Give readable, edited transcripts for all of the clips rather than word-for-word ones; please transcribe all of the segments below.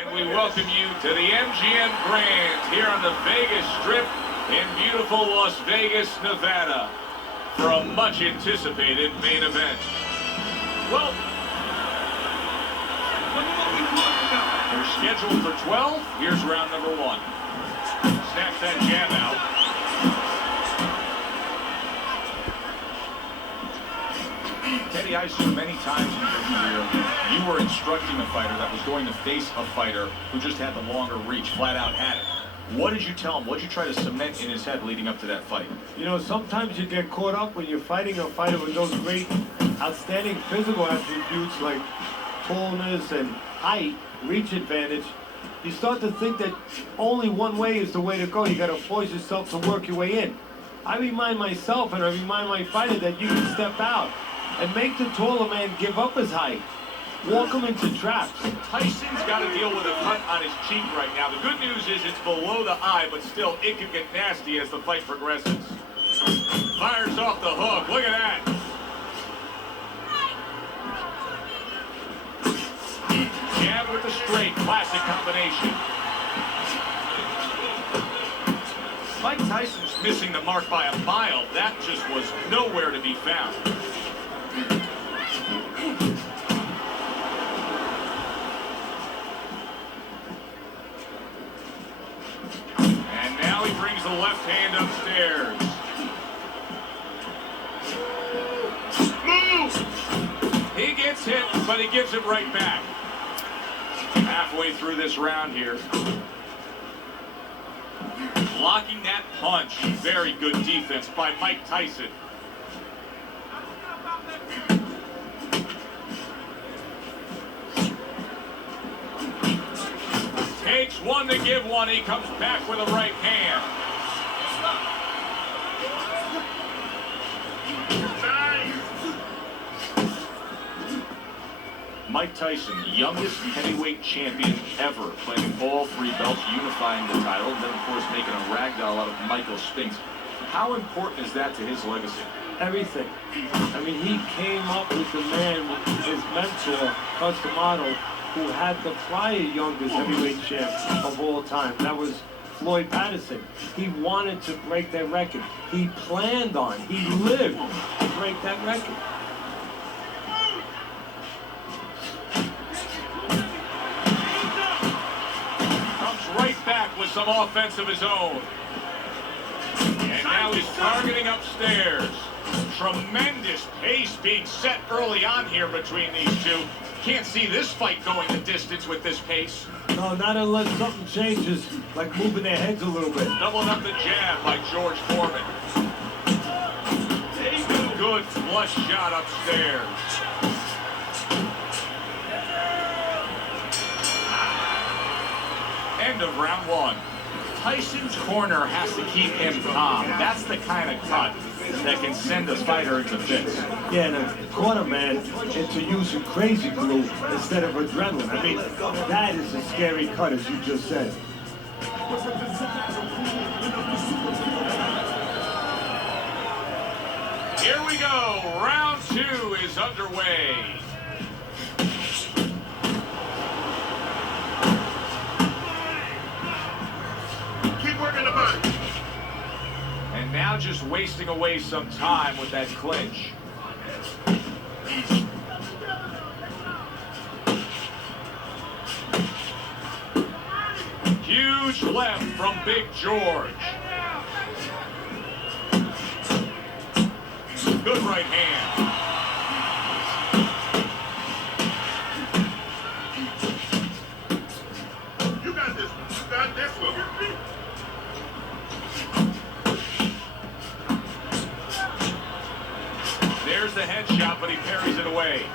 And we welcome you to the MGM Grand here on the Vegas Strip in beautiful Las Vegas, Nevada, for a much-anticipated main event. Well, they're scheduled for 12. Here's round number 1. Snaps that jab out. Teddy, I assume many times in your career, you were instructing a fighter that was going to face a fighter who just had the longer reach, flat out had it. What did you tell him? What did you try to cement in his head leading up to that fight? You know, sometimes you get caught up when you're fighting a fighter with those great, outstanding physical attributes like tallness and height, reach advantage. You start to think that only one way is the way to go. You got to force yourself to work your way in. I remind myself and I remind my fighter that you can step out and make the taller man give up his height. Walk him into traps. Tyson's got to deal with a cut on his cheek right now. The good news is it's below the eye, but still it could get nasty as the fight progresses. Fires off the hook. Look at that. Jab with the straight. Classic combination. Mike Tyson's missing the mark by a mile. That just was nowhere to be found. And now he brings the left hand upstairs. Move! He gets hit, but he gives it right back. Halfway through this round here. Blocking that punch. Very good defense by Mike Tyson. Takes one to give one. He comes back with a right hand. Mike Tyson, youngest heavyweight champion ever, claiming all 3 belts, unifying the title, and then of course making a ragdoll out of Michael Spinks. How important is that to his legacy? Everything. I mean, he came up with the man, his mentor, Customato, who had the prior youngest heavyweight champ of all time. That was Floyd Patterson. He wanted to break that record. He planned on, he lived to break that record. Right back with some offense of his own. And now he's targeting upstairs. Tremendous pace being set early on here between these two. Can't see this fight going the distance with this pace. No, not unless something changes, like moving their heads a little bit. Doubling up the jab by George Foreman. Good flush shot upstairs. End of round 1. Tyson's corner has to keep him calm. That's the kind of cut that can send a fighter into fits. Yeah, and a corner man into using crazy glue instead of adrenaline. I mean, that is a scary cut, as you just said. Here we go. Round 2 is underway. And now just wasting away some time with that clinch. Huge left from Big George. Good right hand. You got this one. You got this one. There's the headshot, but he parries it away.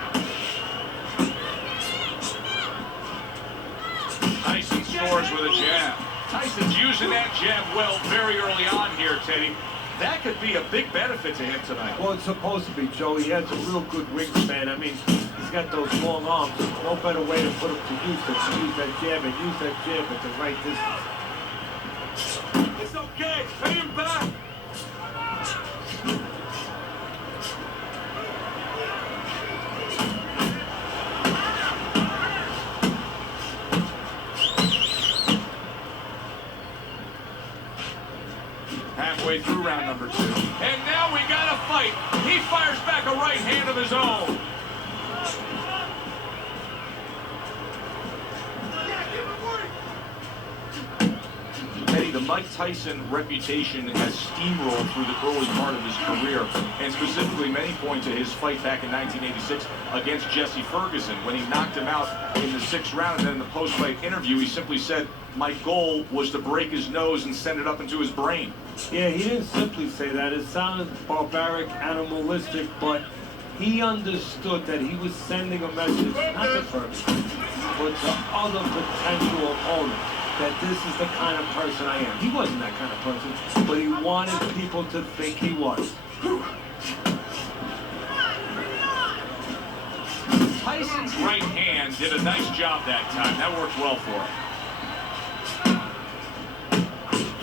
Tyson scores with a jab. Tyson's using that jab well very early on here, Teddy. That could be a big benefit to him tonight. Well, it's supposed to be, Joe. He has a real good wingspan. I mean, he's got those long arms. There's no better way to put him to use than to use that jab and use that jab at the right distance. It's okay. Pay him back. way through round number 2. And now we got a fight. He fires back a right hand of his own. Eddie, the Mike Tyson reputation has steamrolled through the early part of his career, and specifically many point to his fight back in 1986 against Jesse Ferguson when he knocked him out in the 6th round. And then in the post-fight interview, he simply said, "My goal was to break his nose and send it up into his brain." Yeah, he didn't simply say that. It sounded barbaric, animalistic, but he understood that he was sending a message, not to Ferguson, but to other potential opponents, that this is the kind of person I am. He wasn't that kind of person, but he wanted people to think he was. Tyson's right hand did a nice job that time. That worked well for him.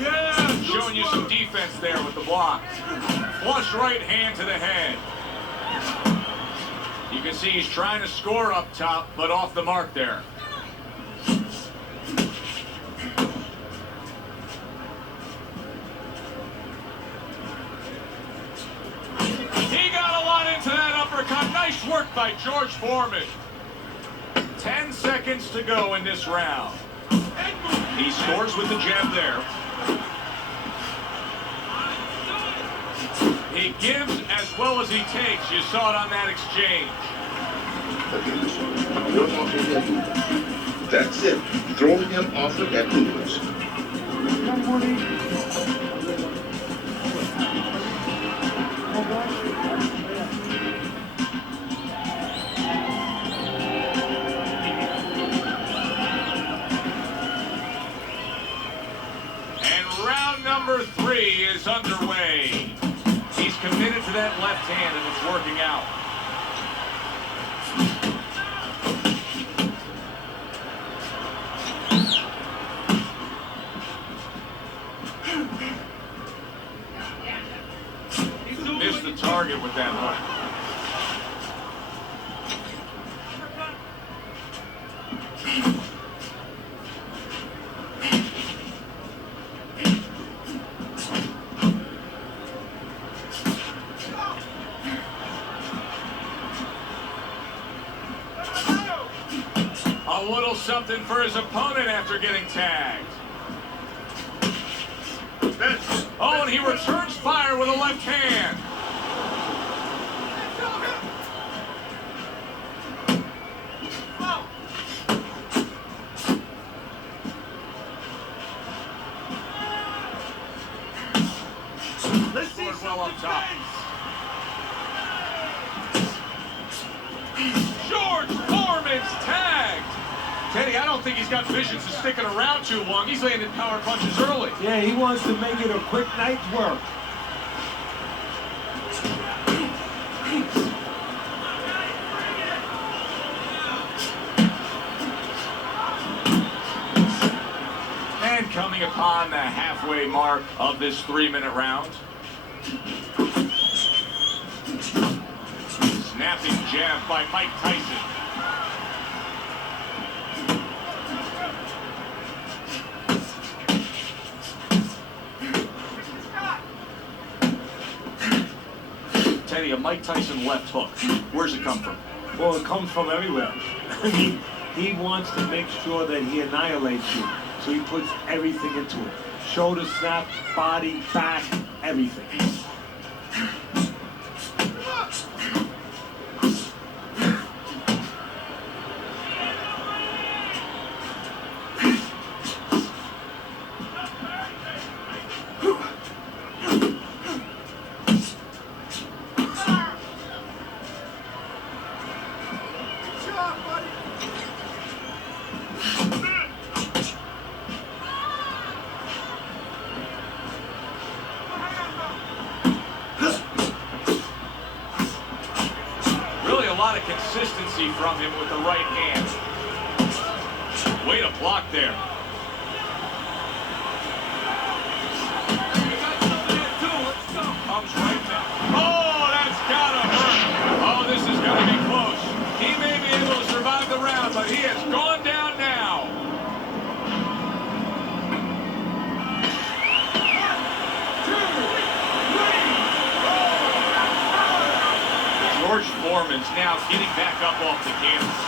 Yeah, showing you some defense there with the block. Flush right hand to the head. You can see he's trying to score up top, but off the mark there. He got a lot into that uppercut. Nice work by George Foreman. 10 seconds to go in this round. He scores with the jab there. He gives as well as he takes. You saw it on that exchange. That's it. Throwing him off the net movements. And round number 3 is underway. He's committed to that left hand, and it's working out. Missed the target with that hook. A little something for his opponent after getting tagged. Oh, and he returns fire with a left hand. Scored well up top. George Foreman's tagged. Teddy, I don't think he's got visions of sticking around too long. He's landing power punches early. Yeah, he wants to make it a quick night's work. And coming upon the halfway mark of this 3-minute round. Snapping jab by Mike Tyson. Teddy, a Mike Tyson left hook. Where's it come from? Well, it comes from everywhere. I mean, he wants to make sure that he annihilates you. So he puts everything into it. Shoulder snap, body, back, everything. A lot of consistency from him with the right hand. Way to block there. Comes right back. Oh, that's gotta hurt. Oh, this is gonna be close. He may be able to survive the round, but he has gone down now. One, two. Foreman's now getting back up off the canvas.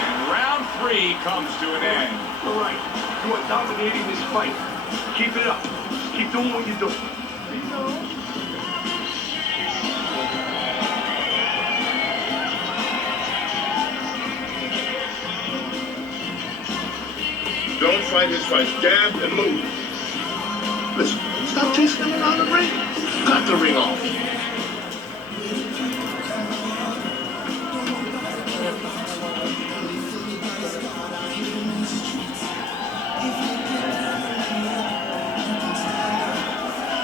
And round 3 comes to an end. All right. You are dominating this fight. Keep it up. Keep doing what you're doing. Don't fight his fight. Jab and move. Listen, stop chasing him around the ring. Cut the ring off.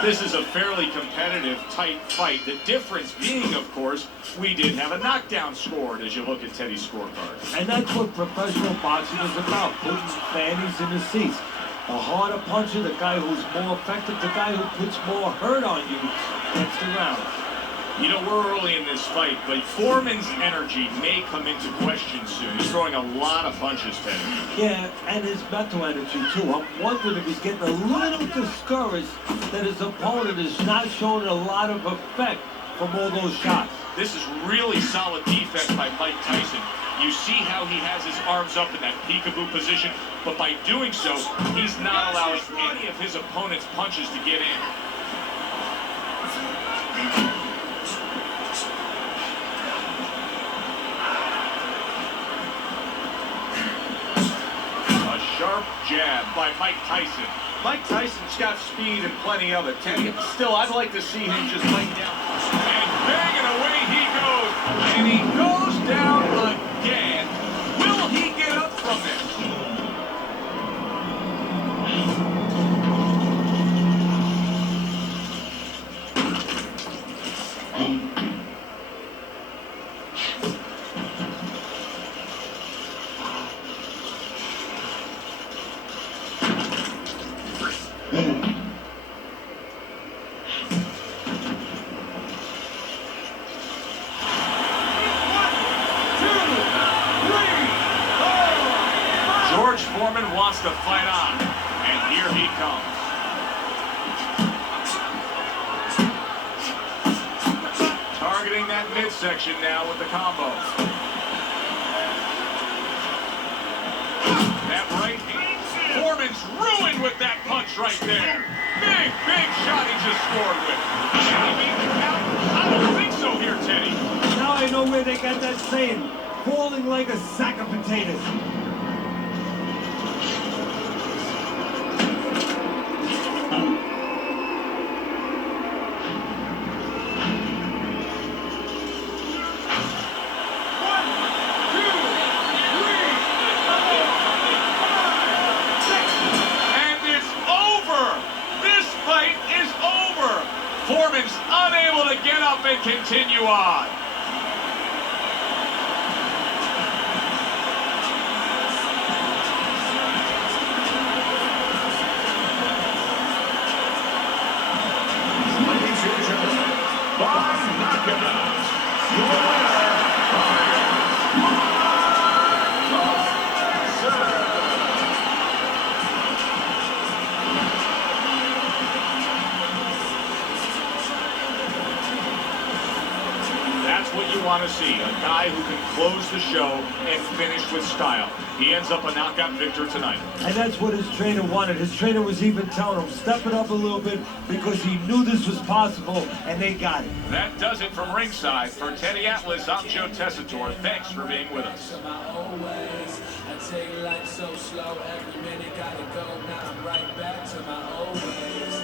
This is a fairly competitive, tight fight. The difference being, of course, we did have a knockdown scored as you look at Teddy's scorecard. And that's what professional boxing is about, putting fannies in the seats. The harder puncher, the guy who's more effective, the guy who puts more hurt on you, gets the round. You know, we're early in this fight, but Foreman's energy may come into question soon. He's throwing a lot of punches, Teddy. Yeah, and his mental energy, too. I'm wondering if he's getting a little discouraged that his opponent is not showing a lot of effect from all those shots. This is really solid defense by Mike Tyson. You see how he has his arms up in that peekaboo position, but by doing so, he's not allowing any of his opponent's punches to get in. A sharp jab by Mike Tyson. Mike Tyson's got speed and plenty of it, Teddy. Still, I'd like to see him just lay down. And banging away he goes. And he goes down again. Will he get up from this? George Foreman wants to fight on, and here he comes. Targeting that midsection now with the combo. That right hand. Foreman's ruined with that punch right there. Big shot he just scored with. Can he beat the count? I don't think so here, Teddy. Now I know where they got that saying, falling like a sack of potatoes. Foreman's unable to get up and continue on. Ladies and gentlemen, by knockout, your winner That's what you want to see, a guy who can close the show and finish with style. He ends up a knockout victor tonight. And that's what his trainer wanted. His trainer was even telling him, step it up a little bit, because he knew this was possible, and they got it. That does it from ringside. For Teddy Atlas, I'm Joe Tessitore. Thanks for being with us. I take life so slow, every minute gotta go, now I'm right back to my old ways.